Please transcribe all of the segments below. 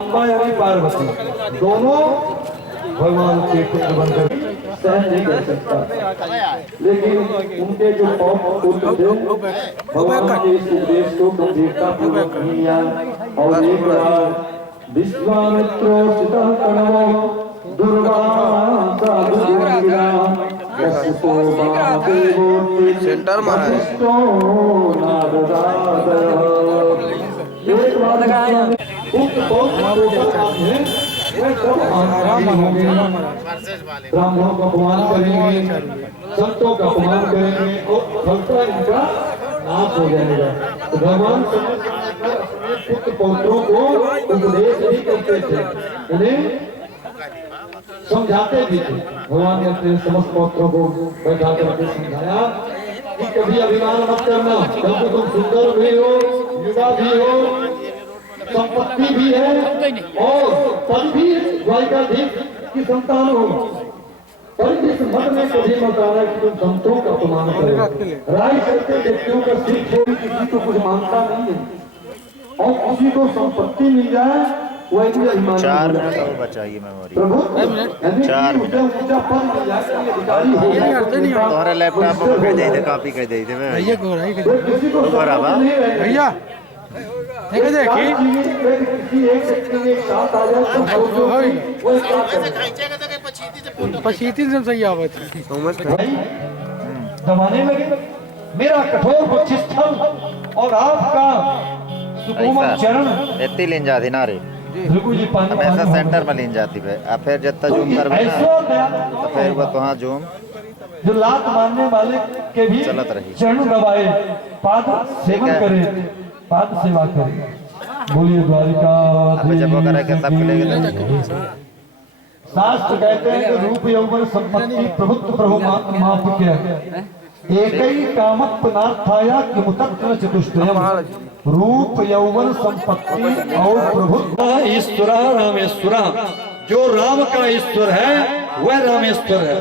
अम्बा यानी पार्वती दोनों भगवान के पुत्र बनकर सहन नहीं कर सकता, लेकिन उनके जो पुत्र थे भगवान के इस उपदेश को गंभीरता पूर्वक नहीं लिया और एक बार विश्वामित्रोचितः कणवो दुर्वासा सेंटर में है। ब्राह्मणों का अपमान करेंगे, संतों का अपमान करेंगे और फलता इनका नाश हो जाएगा। तो भगवान पुत्र पौत्रों को उपदेश नहीं करते थे, उन्हें समझाते भी थे। भगवान ने अपने समस्त पौत्रों को बैठा करके समझाया कि कभी अभिमान मत करना, क्योंकि तुम सुंदर भी हो, युवा भी हो, संपत्ति भी है और पद भी द्वारिकाधीश की संतान हो, पर इस मत में कभी मत आना कि तुम संतों का अपमान करो। राय करते व्यक्तियों का सिर छोड़ किसी को कुछ मानता नहीं है और किसी को संपत्ति मिल जाए वही अभिमान। 4 मिनट और बचाइए मेमोरी। प्रभु 4 मिनट तुम्हारे लैपटॉप में भेज दे थे, कॉपी कर दे थे मैं भैया को भैया पछीती से सही आवत दबाने लगे। मेरा कठोर बक्षस्थल और आपका सुकोमल चरण इतनी लीन जाती ना रे, जी पानी हमेशा सेंटर में लीन जाती है। अब फिर जितना जूम कर तो फिर वो तुहाँ जूम जो लात मारने वाले के भी चलत रही। चरण दबाए, पाद सेवन करे, पाद सेवा करे। बोलिए द्वारिका जब वो करेगा सब मिलेगा। शास्त्र कहते हैं कि रूप यौवन संपत्ति प्रभुत्व प्रभु माप्य एक ही कामत पदार्थाया किमुतत्र चतुष्टयम्। रूप यौवन संपत्ति और प्रभुत्व ईश्वर रामेश्वर, जो राम का ईश्वर है वह रामेश्वर है।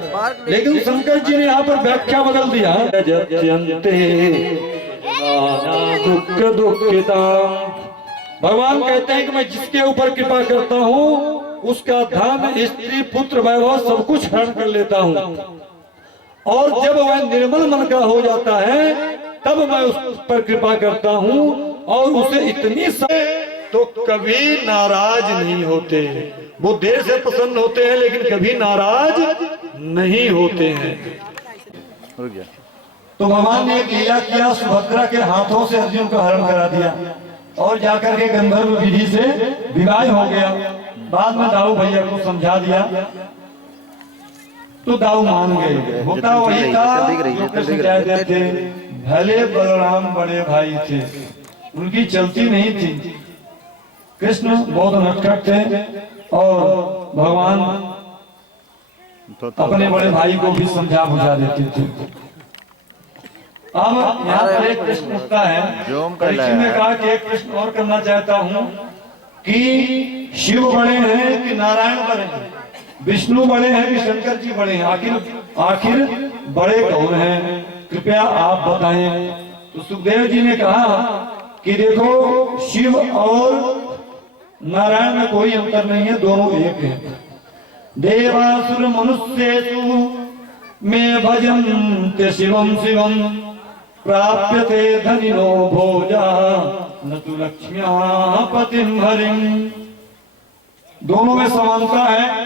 लेकिन शंकर जी ने यहाँ पर व्याख्या बदल दिया। भगवान कहते हैं कि मैं जिसके ऊपर कृपा करता हूँ उसका धन स्त्री पुत्र वैभव सब कुछ हरण कर लेता हूँ, और जब वह निर्मल मन का हो जाता है तब मैं उस पर कृपा करता हूँ और उसे इतनी तो कभी नाराज नहीं होते। वो देर से प्रसन्न होते हैं लेकिन कभी नाराज नहीं होते हैं। तो भगवान ने एक लीला किया, सुभद्रा के हाथों से अर्जुन का हरण करा दिया और जाकर के गंधर्व विधि से विवाह हो गया। बाद में दाऊ भैया को समझा दिया तो दाऊ मान गए। होता वही था जो कृष्ण कहते थे, भले बलराम बड़े भाई थे, उनकी चलती नहीं थी। कृष्ण बहुत नटखट थे और भगवान अपने बड़े भाई को भी समझा बुझा देते थे। अब यहाँ पर एक प्रश्न उठता है, परीक्षित ने कहा कि एक प्रश्न और करना चाहता हूँ कि शिव बड़े हैं कि नारायण बड़े हैं, विष्णु बड़े हैं कि शंकर जी बड़े हैं, आखिर बड़े कौन हैं, कृपया आप बताएं। तो सुखदेव जी ने कहा कि देखो शिव और नारायण में कोई अंतर नहीं है, दोनों एक हैं। देवासुर मनुष्येषु में भजन्ते शिवम शिवम प्राप्यते धनिनो भोजा न तु लक्ष्म्या पतिं हरिं। दोनों में समानता है,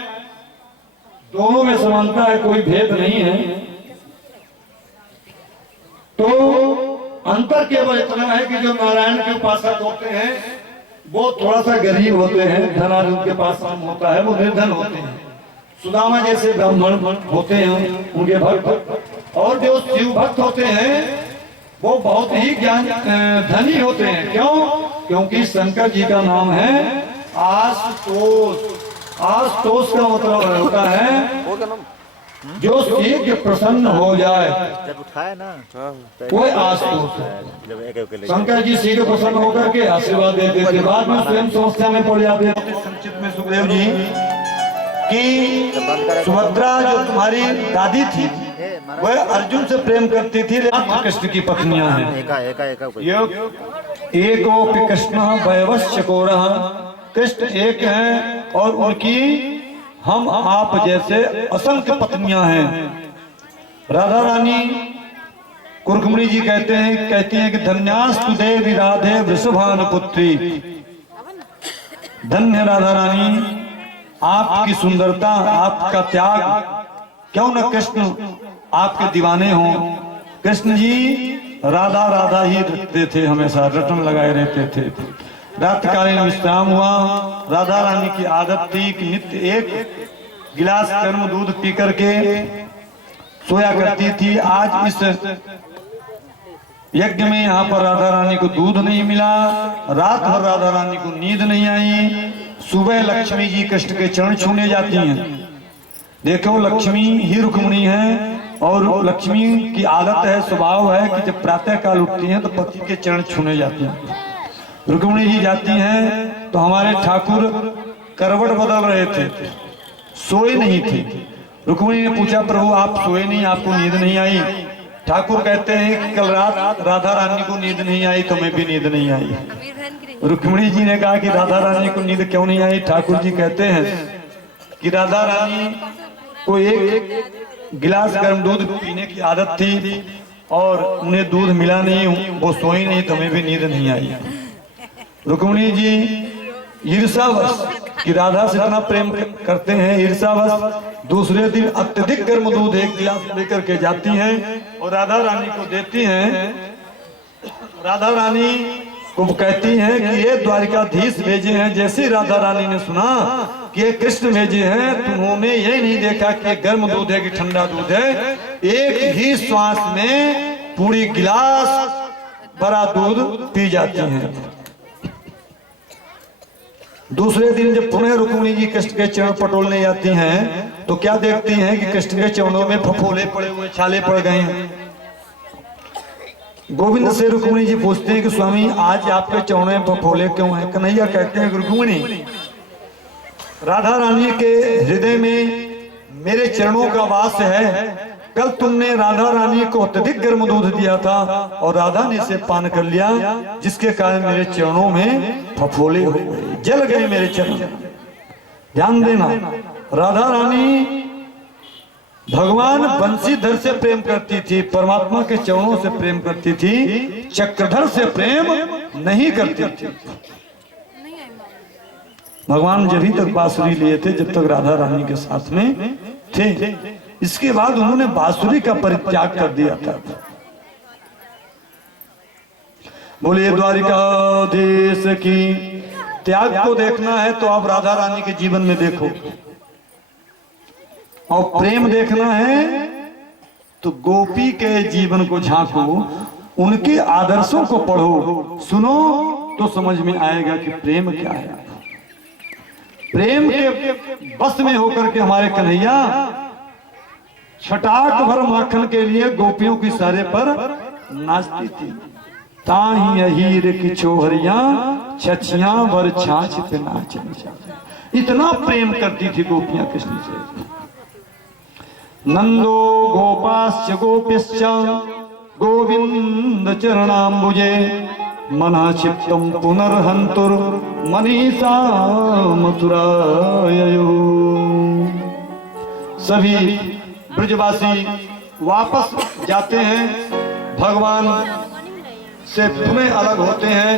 दोनों में समानता है, कोई भेद नहीं है। तो अंतर केवल इतना है कि जो नारायण के उपासक होते हैं वो थोड़ा सा गरीब होते हैं, धनार्जन के पास होता है वो निर्धन होते हैं। सुदामा जैसे ब्राह्मण होते हैं उनके भक्त, और जो शिव भक्त होते हैं वो बहुत ही ज्ञान धनी होते हैं। क्यों? क्योंकि शंकर जी का नाम है आशुतोष। आशुतोष का मतलब होता है जो शीघ्र प्रसन्न हो जाए, जब उठाए ना कोई आशुतोष है। शंकर जी शीघ्र प्रसन्न होकर के आशीर्वाद देते थे, बाद में स्वयं समस्या में पड़ जाते हैं। संक्षिप्त में सुखदेव जी कि सुभद्रा जो तुम्हारी दादी थी वह अर्जुन से प्रेम करती थी, कृष्ण की पत्नियां हैं। एको कृष्ण वैवश्चकोरः कृष्ण एक हैं और उनकी हम आप जैसे असंख्य पत्नियां हैं। राधा रानी को रुक्मिणी जी कहती हैं कि धन्यास्तु देवी राधे वृषभानु पुत्री। धन्य राधा रानी, आपकी सुंदरता, आपका त्याग, क्यों न कृष्ण आपके दीवाने हों। कृष्ण जी राधा राधा ही रटते थे, हमेशा रटन लगाए रहते थे। रात्रिकालीन विश्राम हुआ। राधा रानी की आदत थी कि नित्य एक गिलास गर्म दूध पी करके सोया करती थी। आज इस यज्ञ में यहाँ पर राधा रानी को दूध नहीं मिला। रात भर राधा रानी को नींद नहीं आई। सुबह लक्ष्मी जी कृष्ण के चरण छूने जाती हैं। देखो लक्ष्मी ही रुक्मिणी है और लक्ष्मी की आदत है, स्वभाव है कि जब प्रातः काल उठती हैं तो पति के चरण छूने जाती हैं। रुक्मिणी जी जाती हैं तो हमारे ठाकुर करवट बदल रहे थे, सोए नहीं थे। रुक्मिणी ने पूछा प्रभु आप सोए नहीं, आपको नींद नहीं आई? ठाकुर कहते हैं कि कल रात राधा रानी को नींद नहीं आई तो मैं भी नींद नहीं आई। रुक्मिणी जी ने कहा कि राधा रानी को नींद क्यों नहीं आई? ठाकुर जी कहते हैं कि राधा रानी को एक गिलास गर्म दूध पीने की आदत थी और उन्हें दूध मिला नहीं, वो सोई नहीं तो मैं भी नींद नहीं आई। रुक्मिणी जी ईर्षावश कि राधा से इतना प्रेम करते हैं, ईर्षावश दूसरे दिन अत्यधिक गर्म दूध एक गिलास लेकर के जाती हैं और राधा रानी को देती हैं। राधा रानी को कहती हैं कि ये द्वारिकाधीश भेजे हैं। जैसे राधा रानी ने सुना कि ये कृष्ण भेजे हैं, तुमने ये नहीं देखा कि गर्म दूध है कि ठंडा दूध है, एक ही श्वास में पूरी गिलास भरा दूध पी जाती हैं। दूसरे दिन जब पुनः रुक्मिणी जी कृष्ण के चरण पटोलने जाती हैं तो क्या देखती हैं कि कृष्ण के चरणों में फफोले पड़े हुए, छाले पड़ गए हैं। गोविंद से रुक्मिणी जी पूछते हैं कि स्वामी आज आपके चरणों में फफोले क्यों हैं? कन्हैया कहते हैं रुक्मिणी, राधा रानी के हृदय में मेरे चरणों का वास है। कल तुमने राधा रानी को अत्यधिक गर्म दूध दिया था और राधा ने इसे पान कर लिया, जिसके कारण मेरे चरणों में फफोले हो गए, जल गए मेरे चरण। ध्यान देना, राधा रानी भगवान बंशीधर से प्रेम करती थी, परमात्मा के चरणों से प्रेम करती थी, चक्रधर से प्रेम नहीं करती थी। भगवान जब तक बांसुरी लिए थे जब तक राधा रानी के साथ में थे। इसके बाद उन्होंने बांसुरी का परित्याग कर दिया था। बोलिए द्वारिकाधीश की। त्याग को देखना है तो आप राधा रानी के जीवन में देखो, और प्रेम देखना है तो गोपी के जीवन को झांको, उनके आदर्शों को पढ़ो, सुनो तो समझ में आएगा कि प्रेम क्या है। प्रेम के बस में होकर के हमारे कन्हैया छटाक भर माखन के लिए गोपियों की सारे पर नाचती थी। ताही अहीर की छोहरिया छछियां भर छाछ पे नाच। इतना प्रेम करती थी गोपियां कृष्ण से। नंदो गोपाश्च गोपिश्च गोविंद चरणाम्बुजे मना चित्तम पुनर्हंतुर मनीषा मथुराययो। सभी ब्रजवासी वापस जाते हैं, भगवान से पुनः अलग होते हैं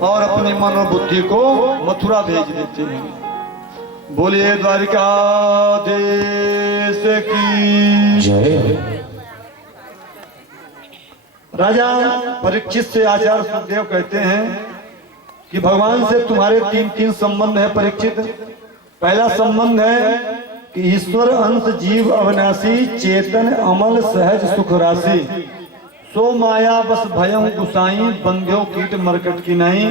और अपनी मनोबुद्धि को मथुरा भेज देते हैं। बोलिए द्वारिकाधीश की जय। राजा परीक्षित से आचार्य सुखदेव कहते हैं कि भगवान से तुम्हारे तीन संबंध है परीक्षित। पहला संबंध है कि ईश्वर अंश जीव अविनाशी चेतन अमल सहज सुख राशि सो माया बस भयं गुसाई बंध्यो कीट मरकट की नहीं।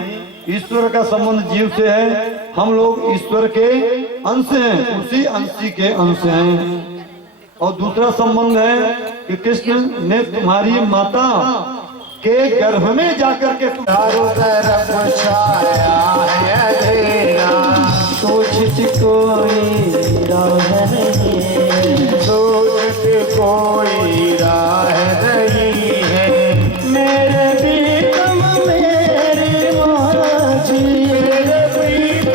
ईश्वर का संबंध जीव से है, हम लोग ईश्वर के अंश हैं, उसी अंशी के अंश हैं। और दूसरा संबंध है कि कृष्ण ने तुम्हारी माता के गर्भ में जाकर के चारों तरफ छाया है अंधेरा, सोचित कोई राह नहीं, सोचित कोई राह नहीं है। मेरे प्रीतम मेरे माझी, मेरे प्रीतम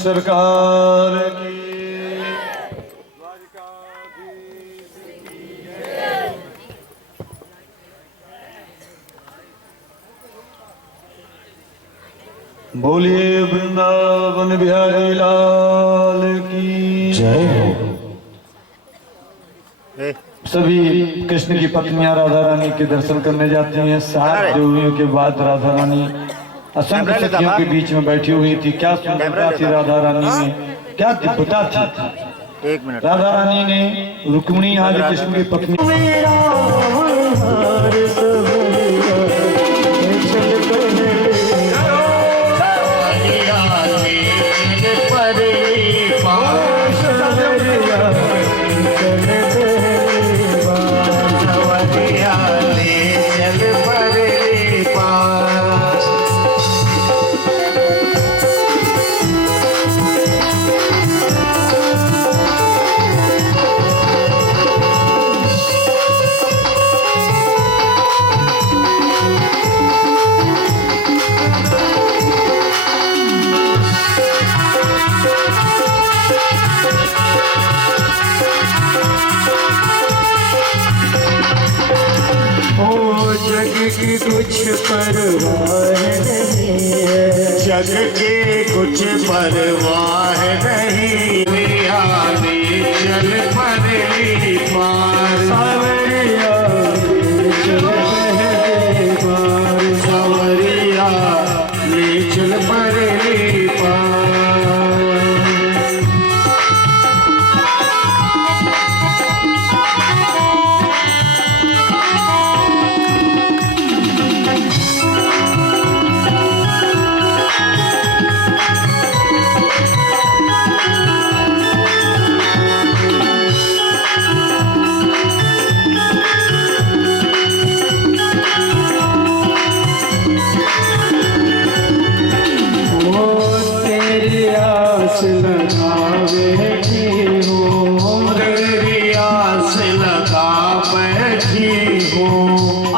सरकार की। बोलिए वृंदावन बिहारी लाल की जय हो। ए, सभी कृष्ण की पत्नियां राधा रानी के दर्शन करने जाती हैं। 7 जोड़ियों के बाद राधा रानी असंख्य सखियों के बीच में बैठी हुई थी। क्या सुंदरता थी राधा रानी में, क्या दिव्यता थी। 1 मिनट। राधा रानी ने रुक्मिणी आदि कृष्ण की पत्नी की कुछ परवाह नहीं है, जग के कुछ परवाह नहीं। बिहारी चल परे पार, सावरिया चल परे पार, सावरिया ले चल परे पार।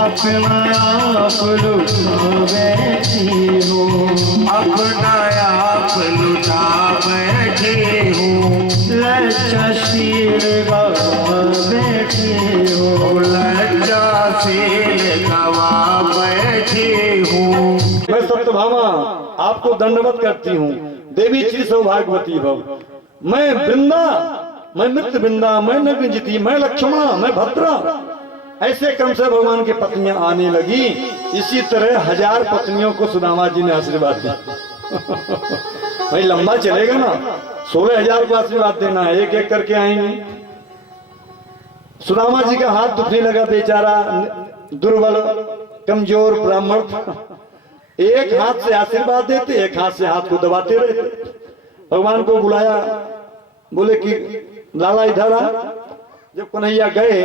अपना आप लुटा बैठी हो, अपना आप लुटा बैठी हो, लज्जाशील गवा बैठी हो, लज्जाशील गवा बैठी हो। मैं सत्यभामा आपको दंडवत करती हूँ। देवी श्री सौभाग्यवती भव। मैं वृंदा, मैं मृत वृंदा, मैं नग्नजिति, मैं लक्ष्मणा, मैं भद्रा, ऐसे क्रम से भगवान की पत्नियां आने लगी। इसी तरह 1000 पत्नियों को सुदामा जी ने आशीर्वाद दिया। भाई लंबा चलेगा ना, 16,000 को आशीर्वाद देना है, एक एक करके आएंगे। सुदामा जी का हाथ दुखने लगा, बेचारा दुर्बल कमजोर ब्राह्मण था। एक हाथ से आशीर्वाद देते, एक हाथ से हाथ को दबाते रहते। भगवान को बुलाया, बोले कि लाला इधर आ। जब कन्हैया गए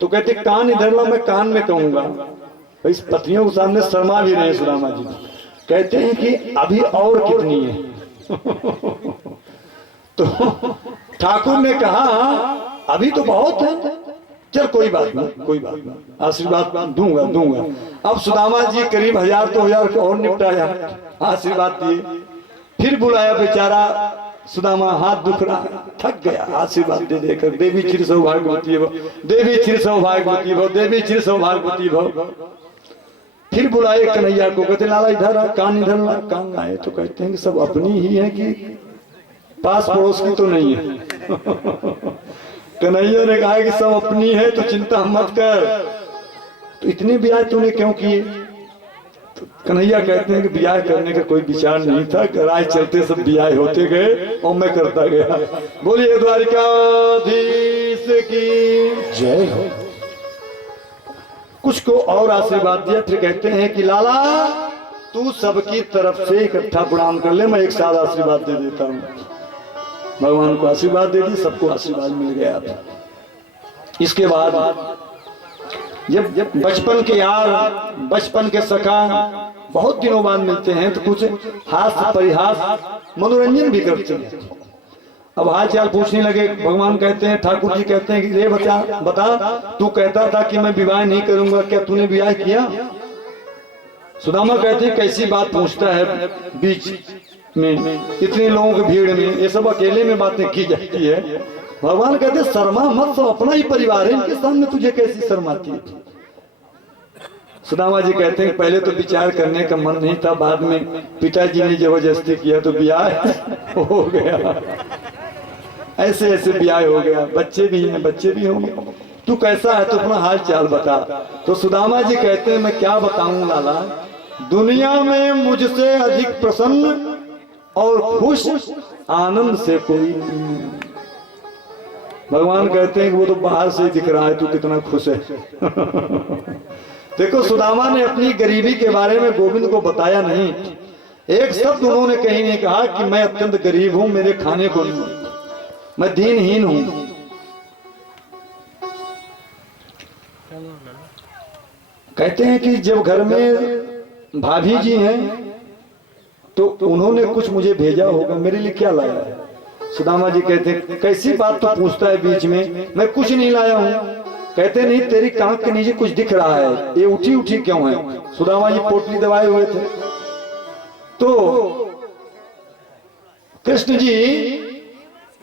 तो कहते कान इधर ला, मैं कान में कहूंगा। इस पत्नियों के सामने शर्मा भी रहे सुदामा जी। कहते हैं कि अभी और कितनी है। तो ठाकुर ने कहा अभी तो बहुत है, चल कोई बात नहीं, कोई बात नहीं, आशीर्वाद दूंगा दूंगा। अब सुदामा जी करीब 1000 तो 1000 को और निपटाया, आशीर्वाद दिए। फिर बुलाया, बेचारा सुदामा हाथ दुख रहा, थक गया, आशीर्वाद दे देकर। देवी श्री सौभाग्यवती भव, देवी श्री सौभाग्यवती भव, देवी श्री सौभाग्यवती भव। फिर बुलाए कन्हैया को, कहते लाला इधर आ, कान इधर ला। कान आए तो कहते हैं कि सब अपनी ही है कि पास पड़ोस की तो नहीं है। कन्हैया ने कहा कि सब अपनी है तो चिंता मत कर। तो इतने ब्याह तूने क्यों किए? तो कन्हैया कहते हैं कि ब्याह करने का कोई विचार नहीं था, राय चलते सब ब्याह होते गए और मैं करता गया। बोलिए द्वारिकाधीश की जय हो। कुछ को और आशीर्वाद दिया। फिर कहते हैं कि लाला तू सबकी तरफ से इकट्ठा प्रणाम कर ले, मैं एक साथ आशीर्वाद दे देता हूँ। भगवान को आशीर्वाद दे दी, सबको आशीर्वाद मिल गया। इसके बाद जब बचपन के यार, बचपन के सखा बहुत दिनों बाद मिलते हैं तो कुछ हास्य परिहास मनोरंजन भी करते हैं। अब हाल चाल पूछने लगे। भगवान कहते हैं, ठाकुर जी कहते हैं कि ये बता तू कहता था कि मैं विवाह नहीं करूंगा, क्या तूने विवाह किया? सुदामा कहते हैं कैसी बात पूछता है बीच में, इतने लोगों की भीड़ में ये सब अकेले में बातें की जाती है। भगवान कहते शर्मा मत, सब अपना ही परिवार है, इनके सामने तुझे कैसी शर्म आती है। सुदामा जी कहते हैं पहले तो विचार करने का मन नहीं था, बाद में पिताजी ने जबरदस्ती किया तो ब्याह हो गया। ऐसे ऐसे ब्याह हो गया, बच्चे भी हैं, बच्चे भी होंगे। तू कैसा है, तो अपना हाल चाल बता। तो सुदामा जी कहते हैं मैं क्या बताऊं लाला, दुनिया में मुझसे अधिक प्रसन्न और खुश आनंद से कोई नहीं। भगवान कहते हैं कि वो तो बाहर से दिख रहा है, तू कितना खुश है। देखो सुदामा ने अपनी गरीबी के बारे में गोविंद को बताया नहीं, एक शब्द उन्होंने कहीं नहीं कहा कि मैं अत्यंत गरीब हूं, मेरे खाने को नहीं, मैं दीनहीन हूं। कहते हैं कि जब घर में भाभी जी हैं तो उन्होंने कुछ मुझे भेजा होगा, मेरे लिए क्या लाया है? सुदामा जी कहते हैं कैसी बात तो पूछता है बीच में, मैं कुछ नहीं लाया हूं। कहते नहीं तेरी कांख के नीचे कुछ दिख रहा है, ये उठी उठी क्यों है? सुदामा जी पोटली दबाए हुए थे, तो कृष्ण जी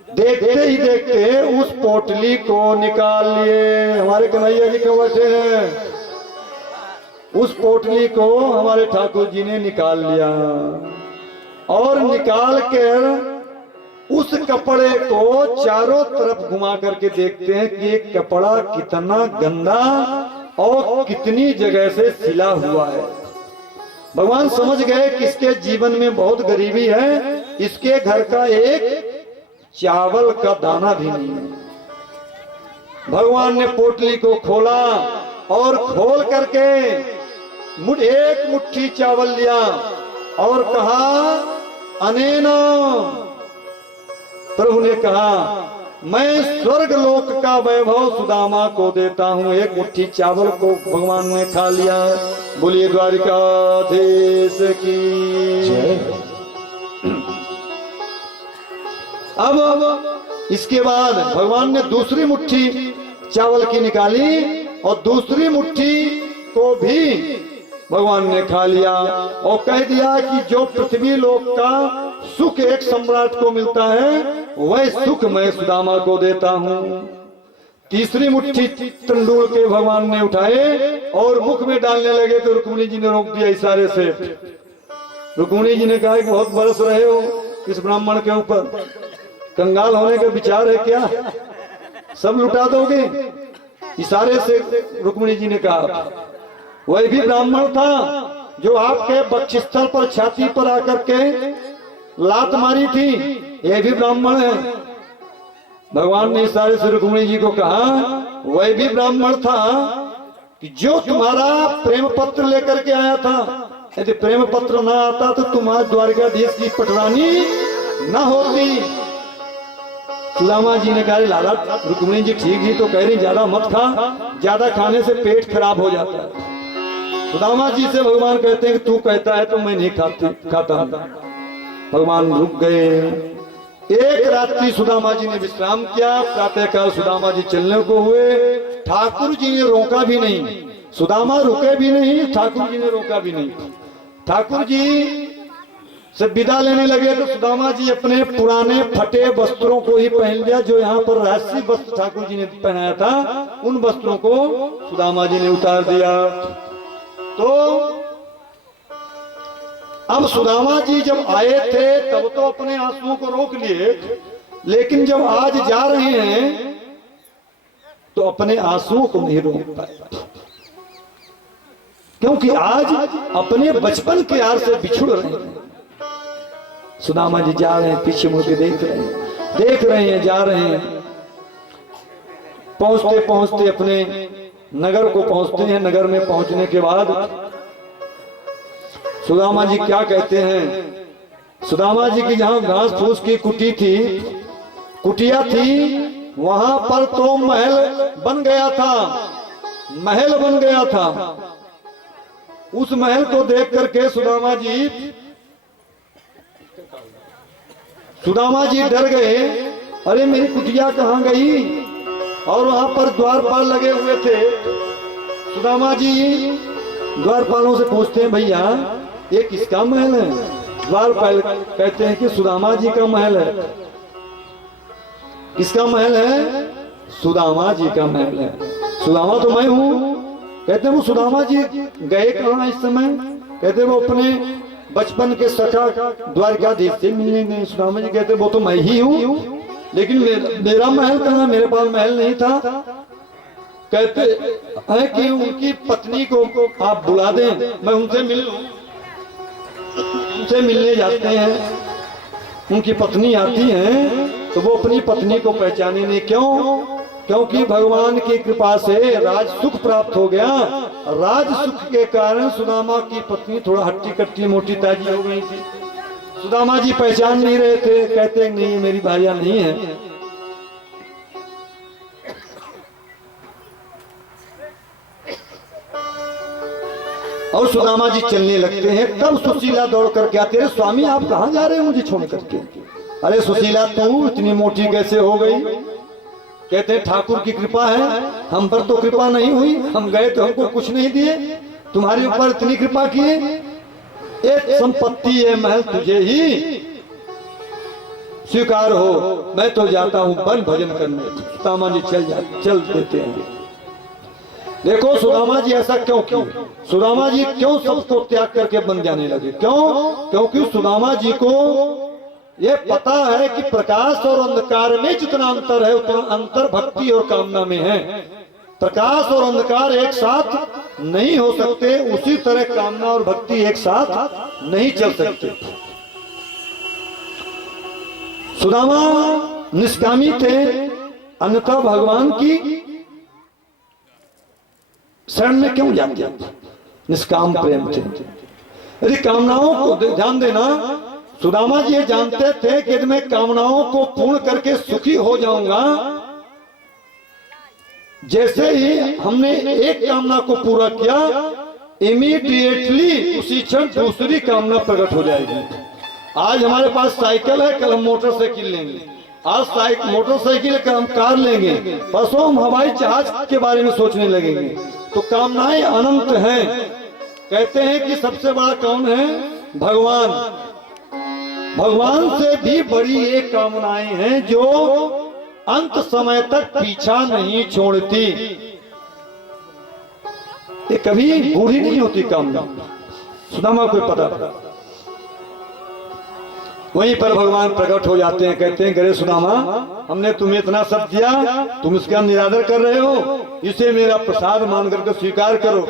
देखते ही देखते उस पोटली को निकाल लिए। हमारे कन्हैया जी क्यों बैठे हैं? उस पोटली को हमारे ठाकुर जी ने निकाल लिया और निकाल कर उस कपड़े को चारों तरफ घुमा करके देखते हैं कि ये कपड़ा कितना गंदा और कितनी जगह से सिला हुआ है। भगवान समझ गए कि इसके जीवन में बहुत गरीबी है, इसके घर का एक चावल का दाना भी नहीं है। भगवान ने पोटली को खोला और खोल करके एक मुट्ठी चावल लिया और कहा अनेना, प्रभु ने कहा मैं स्वर्ग लोक का वैभव सुदामा को देता हूं। एक मुट्ठी चावल को भगवान ने खा लिया। बोलिए द्वारिकाधीश की जय। अब इसके बाद भगवान ने दूसरी मुट्ठी चावल की निकाली और दूसरी मुट्ठी को भी भगवान ने खा लिया और कह दिया कि जो पृथ्वी लोक का सुख एक सम्राट को मिलता है वह सुख मैं सुदामा को देता हूं। तीसरी मुट्ठी तंडुल के भगवान ने उठाए और मुख में डालने लगे तो रुक्मिणी जी ने रोक दिया इशारे से। रुक्मिणी जी ने कहा कि बहुत बरस रहे हो इस ब्राह्मण के ऊपर, कंगाल होने का विचार है क्या? सब लुटा दोगे? इशारे से रुक्मिणी जी ने कहा। वह भी ब्राह्मण था जो आपके बक्षस्थल पर छाती पर आकर के लात मारी थी, यह भी ब्राह्मण है। भगवान ने इशारे से रुक्मिणी जी को कहा वह भी ब्राह्मण था कि जो तुम्हारा प्रेम पत्र लेकर के आया था, यदि प्रेम पत्र ना आता तो तुम्हारे द्वारकाधीश की पटरानी ना होती। सुदामा जी ने कहा लाला रुक्मिणी जी ठीक ही तो कह रही, ज्यादा मत खा, ज्यादा खाने से पेट खराब हो जाता है। सुदामा जी से भगवान कहते हैं कि तू कहता है तो मैं नहीं खाता। भगवान रुक गए। एक रात्रि सुदामा जी ने विश्राम किया। प्रातःकाल सुदामा जी चलने को हुए। ठाकुर जी ने रोका भी नहीं, सुदामा रुके भी नहीं, ठाकुर जी ने रोका भी नहीं। ठाकुर जी से विदा लेने लगे तो सुदामा जी अपने पुराने फटे वस्त्रों को ही पहन लिया। जो यहाँ पर राशि वस्त्र ठाकुर जी ने पहनाया था उन वस्त्रों को सुदामा जी ने उतार दिया। तो अब सुदामा जी जब आए थे तब तो अपने आंसुओं को रोक लिए, लेकिन जब आज जा रहे हैं तो अपने आंसुओं को नहीं रोक पाए, क्योंकि आज अपने बचपन के यार से बिछुड़ रहे हैं। सुदामा जी जा रहे हैं, पीछे मुड़ के देख रहे हैं, जा रहे हैं। पहुंचते पहुंचते अपने नगर को पहुंचते हैं। नगर में पहुंचने के बाद सुदामा जी क्या कहते हैं? सुदामा जी की जहां घास फूस की कुटिया थी वहां पर तो महल बन गया था। उस महल को देख करके सुदामा जी डर गए। अरे मेरी कुटिया कहां गई? और वहां पर द्वारपाल लगे हुए थे। सुदामा जी द्वारपालों से पूछते हैं भैया ये किसका महल है? द्वारपाल कहते हैं कि सुदामा जी का महल है। किसका महल है? सुदामा जी का महल है। सुदामा तो मैं हूं। कहते हैं वो सुदामा जी गए कहां इस समय? कहते वो अपने बचपन के सखा द्वारकाधीश से मिलने गए। सुदामा जी कहते वो तो मैं ही हूं, लेकिन मेरा महल कहां? मेरे पास महल नहीं था। कहते हैं कि उनकी पत्नी को आप बुला दें, मैं उनसे मिल लूं। उनसे मिलने जाते हैं, उनकी पत्नी आती है तो वो अपनी पत्नी को पहचाने नहीं। क्यों? क्योंकि भगवान की कृपा से राज सुख प्राप्त हो गया। राज सुख के कारण सुदामा की पत्नी थोड़ा हट्टी कट्टी मोटी ताजी हो गई थी। सुदामा जी पहचान नहीं रहे थे। कहते नहीं, मेरी भार्या नहीं है। और सुदामा जी चलने लगते हैं। तब सुशीला दौड़ करके आते हैं, स्वामी आप कहाँ जा रहे हैं मुझे छोड़ करके? अरे सुशीला तू इतनी मोटी कैसे हो गई? कहते हैं ठाकुर की कृपा है, हम पर तो कृपा नहीं हुई। हम गए तो हमको कुछ नहीं दिए, तुम्हारे ऊपर इतनी कृपा किए। एक संपत्ति है महल तुझे ही स्वीकार हो, मैं तो जाता हूँ वन भजन करने। सुदामा जी चल देते हैं। देखो सुदामा जी ऐसा क्यों किए? सुदामा जी क्यों सबको त्याग करके बन जाने लगे? क्यों? क्योंकि सुदामा जी को ये पता है कि प्रकाश और अंधकार में जितना अंतर है उतना अंतर भक्ति और कामना में है। प्रकाश और अंधकार एक साथ नहीं हो सकते, उसी तरह कामना और भक्ति एक साथ नहीं चल सकते। सुदामा निष्कामी थे, अन्यथा भगवान की शरण में क्यों जाते? निष्काम प्रेम थे। यदि कामनाओं को ध्यान देना, सुदामा जी ये जानते थे कि यदि मैं कामनाओं को पूर्ण करके सुखी हो जाऊंगा, जैसे ही हमने एक कामना को पूरा किया, इमीडिएटली उसी क्षण दूसरी कामना प्रकट हो जाएगी। आज हमारे पास साइकिल है, कल हम मोटरसाइकिल लेंगे। आज मोटरसाइकिल कल हम कार लेंगे, परसों हम हवाई जहाज के बारे में सोचने लगेंगे। तो कामनाएं अनंत हैं। कहते हैं कि सबसे बड़ा कौन है? भगवान। भगवान से भी बड़ी एक कामनाएं हैं जो अंत समय तक पीछा नहीं छोड़ती। ये कभी बूढ़ी नहीं होती कामना। सुदामा को पता। वहीं पर भगवान प्रकट हो जाते हैं। कहते हैं, अरे सुदामा, हमने तुम्हें इतना सब दिया, तुम इसका निरादर कर रहे हो, इसे मेरा प्रसाद मान करके स्वीकार करो।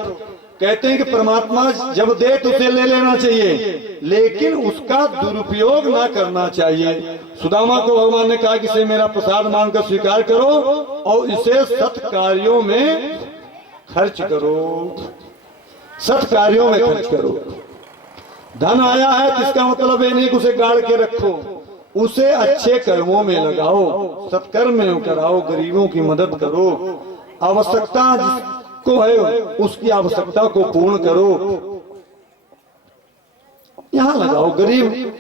कहते हैं कि परमात्मा जब दे तो उसे ले लेना चाहिए, लेकिन उसका दुरुपयोग ना करना चाहिए। सुदामा को भगवान ने कहा कि इसे मेरा प्रसाद मानकर स्वीकार करो और इसे सत कार्यों में खर्च करो। सत कार्यों में खर्च करो। धन आया है तो इसका मतलब ये नहीं कि उसे गाड़ के रखो, उसे अच्छे कर्मों में लगाओ, सत्कर्म में कराओ, गरीबों की मदद करो, आवश्यकता जिसको है उसकी आवश्यकता को पूर्ण करो। यहाँ लगाओ, गरीब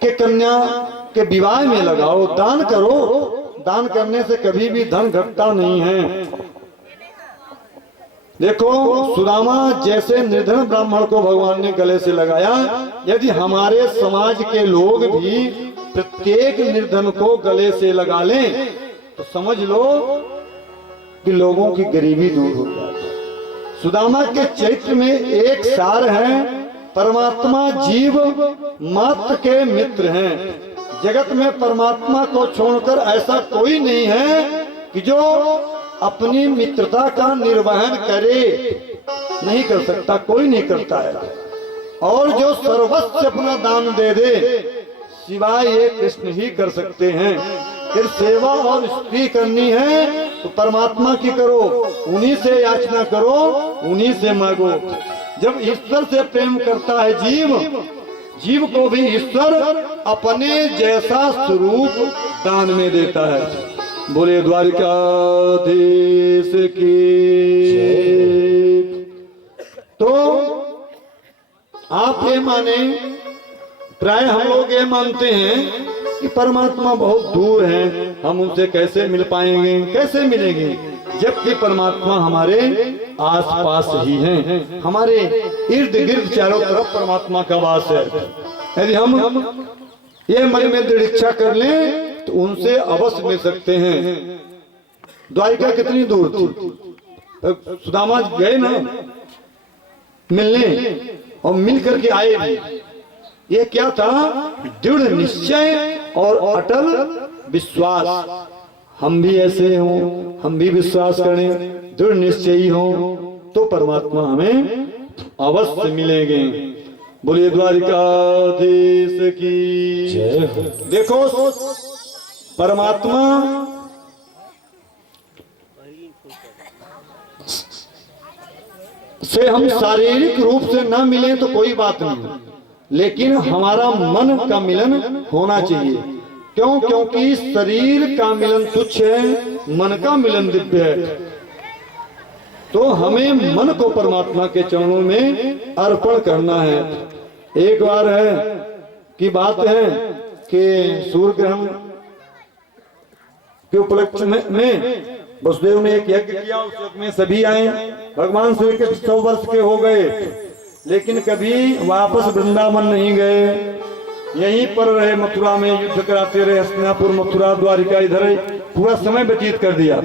के कन्या के विवाह में लगाओ, दान करो। दान करने से कभी भी धन घटता नहीं है। देखो सुदामा जैसे निर्धन ब्राह्मण को भगवान ने गले से लगाया, यदि हमारे समाज के लोग भी प्रत्येक निर्धन को गले से लगा लें तो समझ लो कि लोगों की गरीबी दूर हो जाए। सुदामा के चरित्र में एक सार है, परमात्मा जीव मात्र के मित्र हैं। जगत में परमात्मा को छोड़कर ऐसा कोई नहीं है कि जो अपनी मित्रता का निर्वहन करे। नहीं कर सकता, कोई नहीं करता है। और जो सर्वस्व अपना दान दे दे, सिवाय ये कृष्ण ही कर सकते हैं। फिर सेवा और स्त्री करनी है तो परमात्मा की करो, उन्हीं से याचना करो, उन्हीं से मांगो। जब ईश्वर से प्रेम करता है जीव को भी ईश्वर अपने जैसा स्वरूप दान में देता है। बोले द्वारिकाधीश की। तो आप ये माने, प्राय हम लोग ये मानते हैं कि परमात्मा बहुत दूर है, हम उनसे कैसे मिल पाएंगे, कैसे मिलेंगे, जबकि परमात्मा हमारे आसपास ही हैं, हमारे इर्द गिर्द चारों तरफ परमात्मा का वास है। यदि हम ये मन में दृढ़ इच्छा कर लें तो उनसे अवश्य मिल सकते हैं। द्वारिका कितनी दूर थी, सुदामा गए ना मिलने और मिल करके आए भी। ये क्या था, दृढ़ निश्चय और अटल विश्वास। हम भी ऐसे हों, हम भी विश्वास करें, दृढ़ निश्चयी हों तो परमात्मा हमें अवश्य मिलेंगे। बोलिए द्वारिकाधीश की जय हो। देखो परमात्मा से हम शारीरिक रूप से न मिले तो कोई बात नहीं, लेकिन हमारा मन का मिलन होना चाहिए। क्यों? क्योंकि शरीर का मिलन तुच्छ है, मन का मिलन दिव्य है। तो हमें मन को परमात्मा के चरणों में अर्पण करना है। एक बार है कि बात है कि सूर्य ग्रहण के उपलक्ष्य में वसुदेव ने एक यज्ञ किया, उस यज्ञ में सभी आए। भगवान श्री कृष्ण 100 वर्ष के हो गए, लेकिन कभी वापस वृंदावन नहीं गए, यहीं पर रहे, मथुरा में युद्ध कराते रहे, हस्तिनापुर, मथुरा, द्वारिका, इधर पूरा समय व्यतीत कर दिया।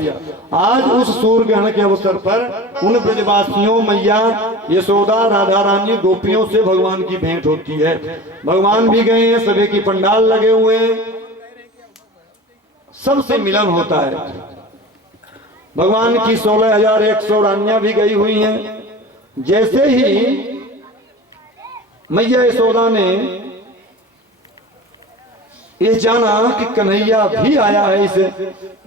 आज उस सूर्य ग्रहण के अवसर पर उन ब्रजवासियों, मैया यशोदा, राधा रानी, गोपियों से भगवान की भेंट होती है। भगवान भी गए हैं, सभी की पंडाल लगे हुए हैं, सबसे मिलन होता है। भगवान की 16,100 रानियां भी गई हुई हैं। जैसे ही मैया यशोदा ने ये जाना कि कन्हैया भी आया है इस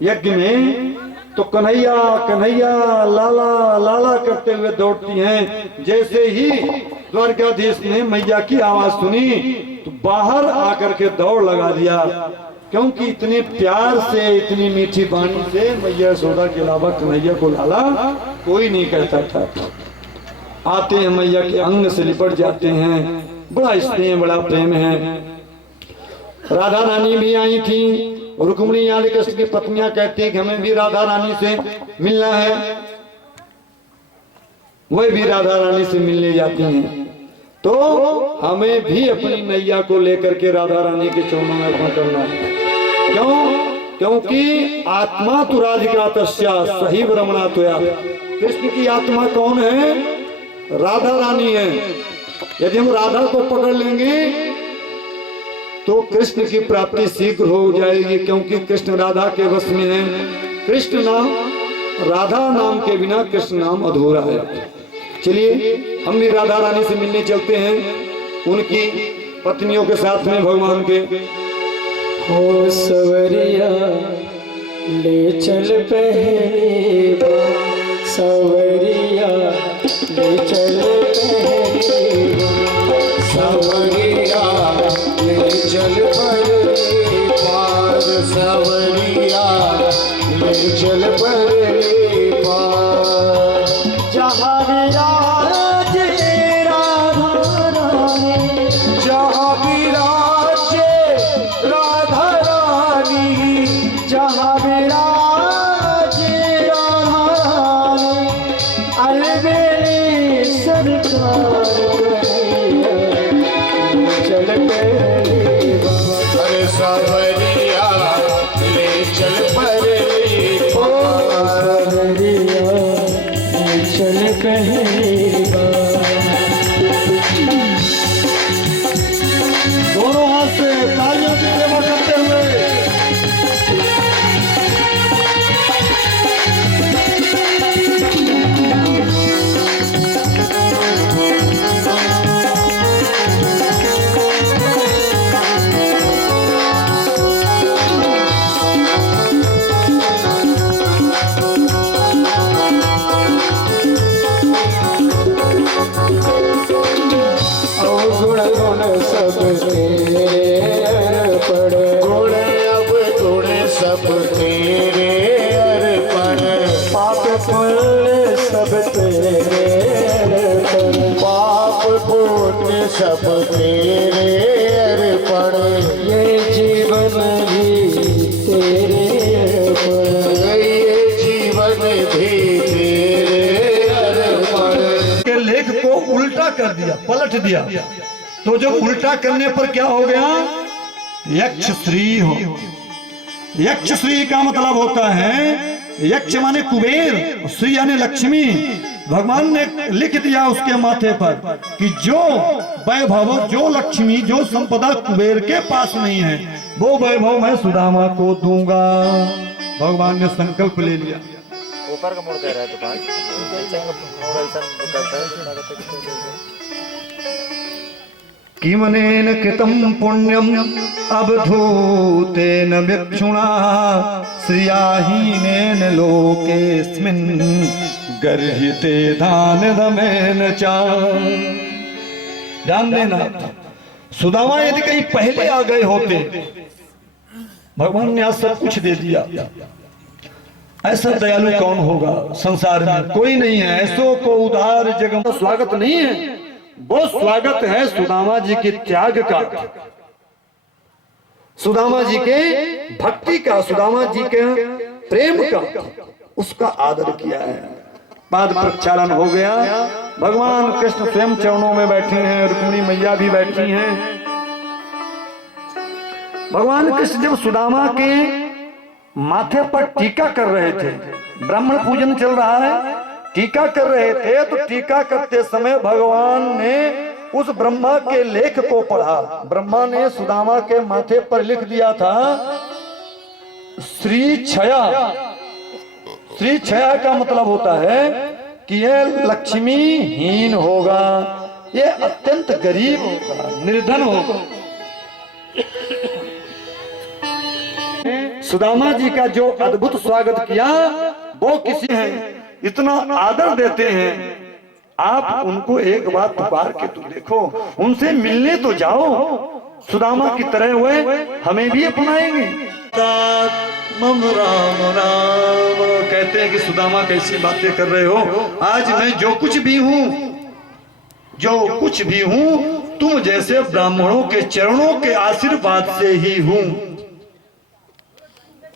यज्ञ में, तो कन्हैया कन्हैया लाला लाला करते हुए दौड़ती हैं। जैसे ही द्वारकाधीश ने मैया की आवाज सुनी तो बाहर आकर के दौड़ लगा दिया, क्योंकि इतने प्यार से, इतनी मीठी वाणी से मैया यशोदा के अलावा कन्हैया को लाला कोई नहीं कहता था। आते हैं मैया के अंग से लिपट जाते हैं, बड़ा स्नेह, बड़ा प्रेम है। राधा रानी भी आई थी, रुक्मिणी यानी कृष्ण की पत्नियां कहती कि हमें भी राधा रानी से मिलना है, वह भी राधा रानी से मिलने जाती हैं। तो हमें भी अपनी नैया को लेकर के राधा रानी के चरणों में अर्पण करना है। क्यों? क्योंकि आत्मा तो राधिका तस्या सही रमणा तोया। कृष्ण की आत्मा कौन है? राधा रानी है। यदि हम राधा को पकड़ लेंगे तो कृष्ण की प्राप्ति शीघ्र हो जाएगी, क्योंकि कृष्ण राधा के वश में है। कृष्ण नाम, राधा नाम के बिना कृष्ण नाम अधूरा है। चलिए हम भी राधा रानी से मिलने चलते हैं, उनकी पत्नियों के साथ में भगवान के। हो सवरिया ले चल पहली बार, सवरिया ले चल पहली बार, सवरिया ले चल पहली बार, सवरिया ले चल पहली बार। जहाँ विराजे राधा रानी, जहाँ विराजे राधा रानी, जहाँ विराजे राधा रानी, अलबेली सरकार चल पहली बार। अरे सवरिया ले चल पहली बार, सवरिया ले चल पहली बार। दोनों हाथ से तालियों की सेवा करते हुए गुण गुण सब तेरे अर्पण, गुण अब गुण सब तेरे अर्पण, पाप पुण्य सब तेरे अर्पण, पाप पुण्य सब तेरे अर्पण, ये जीवन भी तेरे अर्पण, ये जीवन भी तेरे अर्पण। के लेख को उल्टा कर दिया, पलट दिया। तो जब उल्टा करने पर क्या हो गया, यक्ष श्री हो। यक्ष श्री का मतलब होता है, यक्ष माने कुबेर, श्री यानी लक्ष्मी। भगवान ने लिख दिया उसके माथे पर कि जो वैभव, जो लक्ष्मी, जो संपदा कुबेर के पास नहीं है, वो वैभव मैं सुदामा को दूंगा। भगवान ने संकल्प ले लिया। ऊपर का मोड़ कह रहा है तो पास और ऐसा करता है किमनेन कृतं पुण्यम अवधूतेन विक्षुणा श्रियाहीनेन लोकेस्मिन् गर्हिते दानदमेन च। ध्यान देना, सुदामा यदि कहीं पहले आ गए होते, भगवान ने आज सब कुछ दे दिया। ऐसा दयालु कौन होगा संसार में? कोई नहीं है। ऐसो को उदार जगम स्वागत नहीं है, वो स्वागत है सुदामा जी के त्याग का, सुदामा जी के भक्ति का, सुदामा जी के प्रेम का, उसका आदर किया है। पाद प्रक्षालन हो गया। भगवान कृष्ण स्वयं चरणों में बैठे हैं, रुक्मिणी मैया भी बैठी हैं। भगवान कृष्ण जब सुदामा के माथे पर टीका कर रहे थे, ब्राह्मण पूजन चल रहा है, टीका कर रहे थे, तो टीका करते समय भगवान ने उस ब्रह्मा के लेख को पढ़ा। ब्रह्मा ने सुदामा के माथे पर लिख दिया था श्री छया। श्री छया का मतलब होता है कि यह लक्ष्मीहीन होगा, यह अत्यंत गरीब होगा, निर्धन होगा। सुदामा जी का जो अद्भुत स्वागत किया, वो किसी है इतना आदर देते हैं। आप उनको एक बार पुकार के तो देखो, उनसे मिलने तो जाओ, सुदामा की तरह हुए हमें भी अपनाएंगे। मम राम राम कहते हैं कि सुदामा कैसी बातें कर रहे हो, आज मैं जो कुछ भी हूँ, जो कुछ भी हूँ, तुम जैसे ब्राह्मणों के चरणों के आशीर्वाद से ही हूँ।